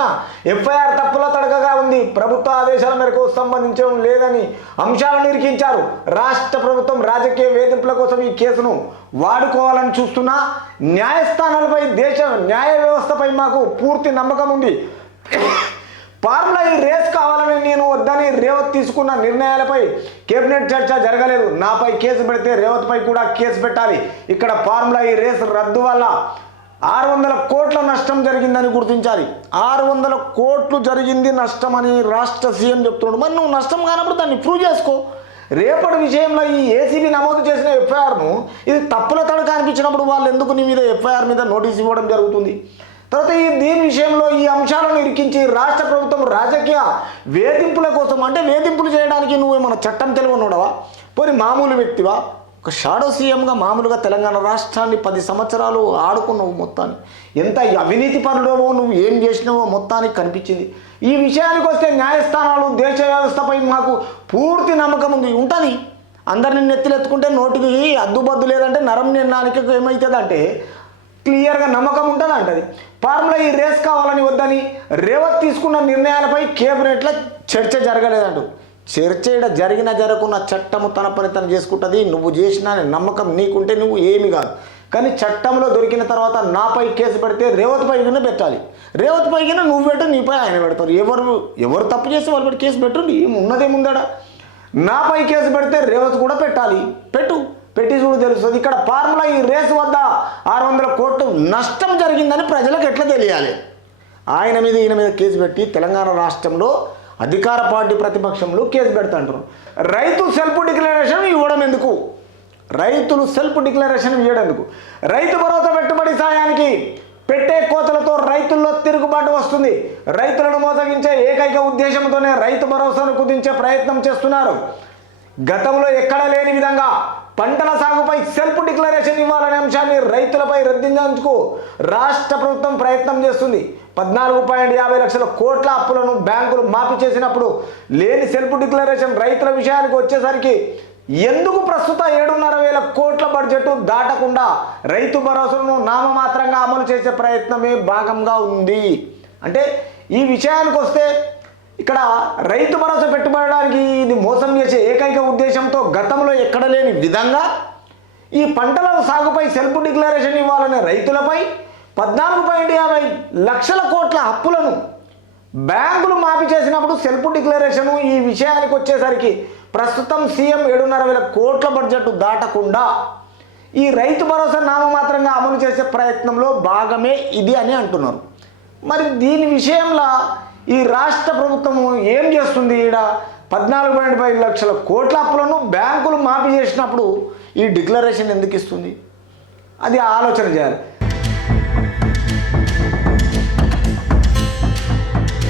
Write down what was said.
చేసిన ఎఫ్ఐఆర్ తప్పుల తడకగా ఉంది. ప్రభుత్వ ఆదేశాల మేరకు సంబంధించడం లేదని అంశాలను ఇరికించారు. రాష్ట్ర ప్రభుత్వం రాజకీయ వేధింపుల కోసం ఈ కేసును వాడుకోవాలని చూస్తున్న న్యాయస్థానాలపై, దేశ న్యాయ వ్యవస్థపై మాకు పూర్తి నమ్మకం ఉంది. ఫార్ములా ఈ రేస్ కావాలని నేను వద్దని రేవత్ తీసుకున్న నిర్ణయాలపై కేబినెట్ చర్చ జరగలేదు. నాపై కేసు పెడితే రేవత్పై కూడా కేసు పెట్టాలి. ఇక్కడ ఫార్ములా ఈ రేస్ రద్దు వల్ల 600 కోట్ల నష్టం జరిగిందని గుర్తించాలి. 600 కోట్లు జరిగింది నష్టం అని రాష్ట్ర సీఎం చెప్తున్నాడు. మరి నువ్వు నష్టం కానప్పుడు దాన్ని ప్రూవ్ చేసుకో. రేపటి విషయంలో ఈ ఏసీబీ నమోదు చేసిన ఎఫ్ఐఆర్ను ఇది తప్పుల తడక అనిపించినప్పుడు వాళ్ళు ఎందుకు నీ మీద ఎఫ్ఐఆర్ మీద నోటీస్ ఇవ్వడం జరుగుతుంది? తర్వాత దీని విషయంలో ఈ అంశాలను ఇరికించి రాష్ట్ర ప్రభుత్వం రాజకీయ వేధింపుల కోసం, అంటే వేధింపులు చేయడానికి నువ్వేమన్నా చట్టం తెలియనుడవా? పోనీ మామూలు వ్యక్తివా? ఒక షాడో సీఎంగా మామూలుగా తెలంగాణ రాష్ట్రాన్ని 10 సంవత్సరాలు ఆడుకున్నావు. మొత్తాన్ని ఎంత అవినీతి పరుడవో, నువ్వు ఏం చేసినావో మొత్తానికి కనిపించింది. ఈ విషయానికి వస్తే న్యాయస్థానాలు, దేశ వ్యవస్థపై మాకు పూర్తి నమ్మకం ఉంటుంది. అందరిని నెత్తిలెత్తుకుంటే నోటికి అద్దుబద్దు లేదంటే నరం నిర్ణయానికి ఏమవుతుందంటే క్లియర్గా నమ్మకం ఉంటుంది అంటది. ఫార్ములా ఈ రేస్ కావాలని వద్దని రేవత్ తీసుకున్న నిర్ణయాలపై కేబినెట్లో చర్చ జరగలేదంటూ. చర్చ జరిగిన జరగకున్న చట్టము తన పని తను చేసుకుంటుంది. నువ్వు చేసిన నమ్మకం నీకుంటే నువ్వు ఏమి కాదు. కానీ చట్టంలో దొరికిన తర్వాత నాపై కేసు పెడితే రేవత్ పై కింద పెట్టాలి. రేవత్ పై కింద నువ్వు పెట్టు, నీపై ఆయన పెడతారు. ఎవరు తప్పు చేస్తే వాళ్ళు పెట్టి కేసు పెట్టుండి, ఉన్నదేముందాడా? నాపై కేసు పెడితే రేవత్ కూడా పెట్టాలి. పెట్టి చూడు తెలుస్తుంది. ఇక్కడ ఫార్ములా ఈ రేసు వద్ద 600 కోట్లు నష్టం జరిగిందని ప్రజలకు ఎట్లా తెలియాలి? ఆయన మీద ఈయన మీద కేసు పెట్టి తెలంగాణ రాష్ట్రంలో అధికార పార్టీ ప్రతిపక్షంలో కేసు పెడతాంటారు. రైతు సెల్ఫ్ డిక్లరేషన్ ఇవ్వడం ఎందుకు? రైతులు సెల్ఫ్ డిక్లరేషన్ ఇవ్వడం ఎందుకు? రైతు భరోసా పెట్టుబడి సాయానికి పెట్టే కోతలతో రైతుల్లో తిరుగుబాటు వస్తుంది. రైతులను మోసగించే ఏకైక ఉద్దేశంతోనే రైతు భరోసాను కుదించే ప్రయత్నం చేస్తున్నారు. గతంలో ఎక్కడ లేని విధంగా పంటల సాగుపై సెల్ఫ్ డిక్లరేషన్ ఇవ్వాలనే అంశాన్ని రైతులపై రుద్దించేందుకు రాష్ట్ర ప్రభుత్వం ప్రయత్నం చేస్తుంది. 14.50 లక్షల కోట్ల అప్పులను బ్యాంకులు మాఫీ చేసినప్పుడు లేని సెల్ఫ్ డిక్లరేషన్ రైతుల విషయానికి వచ్చేసరికి ఎందుకు ప్రస్తుత 7.5 కోట్ల బడ్జెట్ దాటకుండా రైతు భరోసాను నామమాత్రంగా అమలు చేసే ప్రయత్నమే భాగంగా ఉంది? అంటే ఈ విషయానికి వస్తే ఇక్కడ రైతు భరోసా పెట్టుబడడానికి ఇది మోసం చేసే ఏకైక ఉద్దేశంతో గతంలో ఎక్కడ లేని విధంగా ఈ పంటల సాగుపై సెల్ఫ్ డిక్లరేషన్ ఇవ్వాలనే రైతులపై 14.50 లక్షల కోట్ల అప్పులను బ్యాంకులు మాఫీ చేసినప్పుడు సెల్ఫ్ డిక్లరేషను ఈ విషయానికి వచ్చేసరికి ప్రస్తుతం సీఎం 7.5 కోట్ల బడ్జెట్ దాటకుండా ఈ రైతు భరోసా నామమాత్రంగా అమలు చేసే ప్రయత్నంలో భాగమే ఇది అని అంటున్నారు. మరి దీని విషయంలో ఈ రాష్ట్ర ప్రభుత్వము ఏం చేస్తుంది? ఈడ 14.5 లక్షల కోట్ల అప్పులను బ్యాంకులు మాఫీ చేసినప్పుడు ఈ డిక్లరేషన్ ఎందుకు ఇస్తుంది? అది ఆలోచన చేయాలి.